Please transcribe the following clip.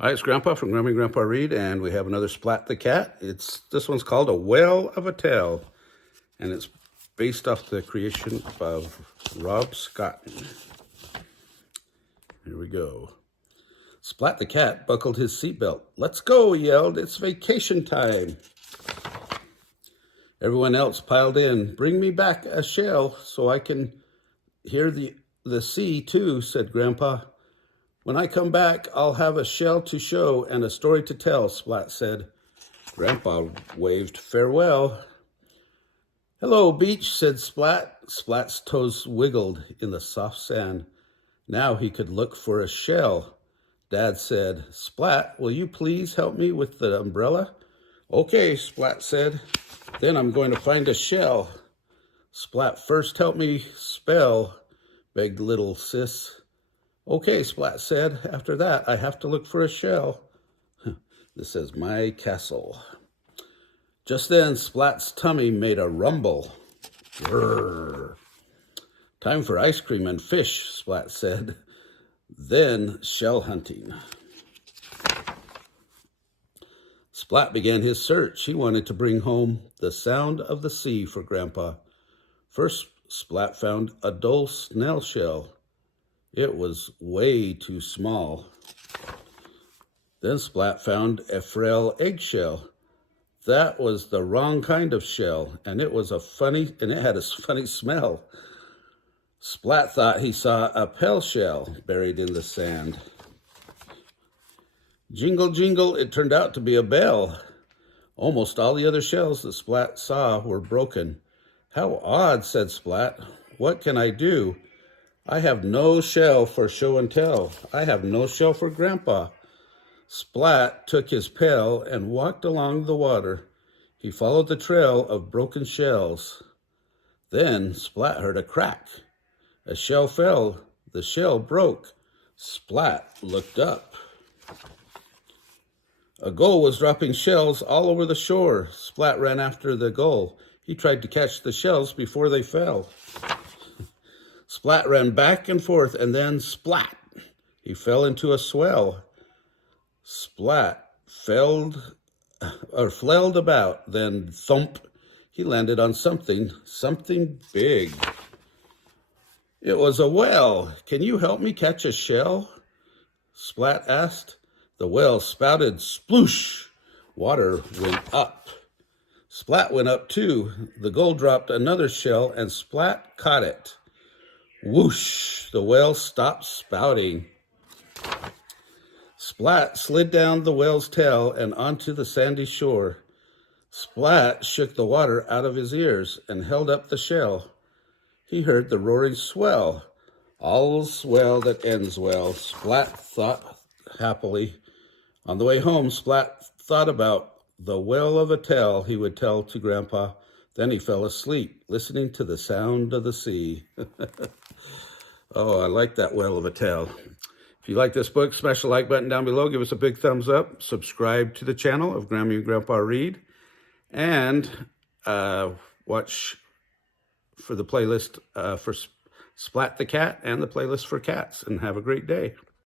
Hi, it's Grandpa from Grammy Grandpa Read, and we have another Splat the Cat. This one's called A Whale of a Tale, and it's based off the creation of Rob Scotton. Here we go. Splat the Cat buckled his seatbelt. "Let's go," he yelled. "It's vacation time." Everyone else piled in. "Bring me back a shell so I can hear the sea too," said Grandpa. "When I come back, I'll have a shell to show and a story to tell," Splat said. Grandpa waved farewell. "Hello, beach," said Splat. Splat's toes wiggled in the soft sand. Now he could look for a shell. Dad said, "Splat, will you please help me with the umbrella?" "Okay," Splat said. "Then I'm going to find a shell." "Splat, first help me spell," begged little sis. "Okay," Splat said. "After that, I have to look for a shell." This is my castle. Just then, Splat's tummy made a rumble. Grrr. "Time for ice cream and fish," Splat said. "Then shell hunting." Splat began his search. He wanted to bring home the sound of the sea for Grandpa. First, Splat found a dull snail shell. It was way too small. Then Splat found a frail eggshell. That was the wrong kind of shell, and it had a funny smell. Splat thought he saw a pell shell buried in the sand. Jingle, jingle, it turned out to be a bell. Almost all the other shells that Splat saw were broken. "How odd," said Splat. "What can I do? I have no shell for show and tell. I have no shell for Grandpa." Splat took his pail and walked along the water. He followed the trail of broken shells. Then Splat heard a crack. A shell fell. The shell broke. Splat looked up. A gull was dropping shells all over the shore. Splat ran after the gull. He tried to catch the shells before they fell. Splat ran back and forth, and then splat! He fell into a swell. Splat flailed about, then thump! He landed on something big. It was a whale. "Can you help me catch a shell?" Splat asked. The whale spouted sploosh. Water went up. Splat went up too. The gull dropped another shell, and Splat caught it. Whoosh! The whale stopped spouting. Splat slid down the whale's tail and onto the sandy shore. Splat shook the water out of his ears and held up the shell. He heard the roaring swell. "All's well that ends well," Splat thought happily. On the way home, Splat thought about the whale of a tale he would tell to Grandpa. Then he fell asleep, listening to the sound of the sea. Oh, I like that whale of a tale. If you like this book, smash the like button down below. Give us a big thumbs up. Subscribe to the channel of Grammy and Grandpa Read. And watch for the playlist for Splat the Cat and the playlist for cats. And have a great day.